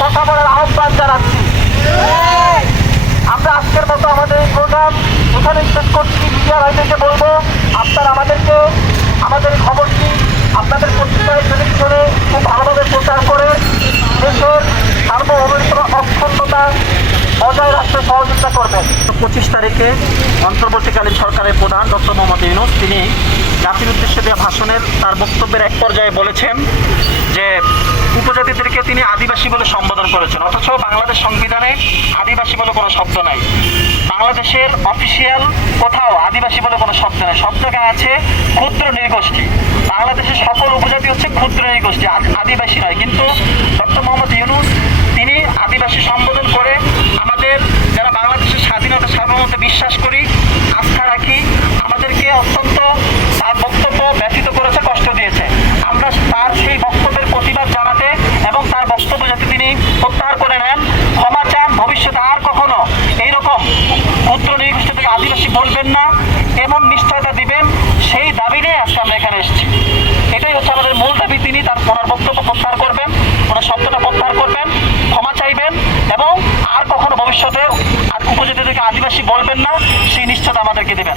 কথা বলার আহ্বান জানাচ্ছি। আমরা আজকের মতো আমাদের এই প্রোগ্রাম এখানে শেষ করছি। মিডিয়া ভাইদেরকে বলব, আপনারা আমাদেরকে আমাদের খবরটি আপনাদের পত্রিকায় টেলিভিশনে খুব ভালোভাবে প্রচার করে দেশের সার্বভৌমত্ব অক্ষুণ্ণতা বজায় রাখতে সহযোগিতা করবেন। পঁচিশ তারিখে অন্তর্বর্তীকালীন সরকারের প্রধান ডক্টর মোহাম্মদ ইউনুস, তিনি জাতির উদ্দেশ্যে দেওয়া ভাষণের তার বক্তব্যের এক পর্যায়ে বলেছেন যে উপজাতিদেরকে তিনি আদিবাসী বলে সম্বোধন করেছেন। অথচ বাংলাদেশ সংবিধানে আদিবাসী বলে কোনো শব্দ নাই। বাংলাদেশের অফিসিয়াল কোথাও আদিবাসী বলে কোনো শব্দ নেই। শব্দটা আছে, ক্ষুদ্র নৃগোষ্ঠী। বাংলাদেশের সকল উপজাতি হচ্ছে ক্ষুদ্র নৃগোষ্ঠী আদি- আদিবাসী নয়। কিন্তু ডক্টর মোহাম্মদ ইউনুস, তিনি আদিবাসী সম্বোধন করে আমাদের যারা বাংলাদেশের স্বাধীনতা সার্বভৌমত্বে বিশ্বাস করি, আস্থা রাখি আমাদেরকে অত্যন্ত তার বক্তব্য ব্যথিত করেছে কষ্ট দিয়েছে আমরা তার সেই বক্তব্যের প্রতিবাদ জানাতে এবং তার বক্তব্য যাতে তিনি প্রত্যাহার করে নেন। ক্ষমা চান, ভবিষ্যতে আর কখনো। এইরকম ক্ষুদ্র নৃগোষ্ঠী থেকে আদিবাসী বলবেন না, এমন নিশ্চয়তা দিবেন, সেই দাবি নিয়ে আজকে আমরা এখানে এসেছি। এটাই হচ্ছে আমাদের মূল দাবি। তিনি তার ওনার বক্তব্য প্রত্যাহার করবেন, ওনার শব্দটা প্রত্যাহার করবেন, ক্ষমা চাইবেন এবং আর কখনো ভবিষ্যতে উপজাতিদেরকে আদিবাসী বলবেন না, সেই নিশ্চয়তা আমাদেরকে দেবেন।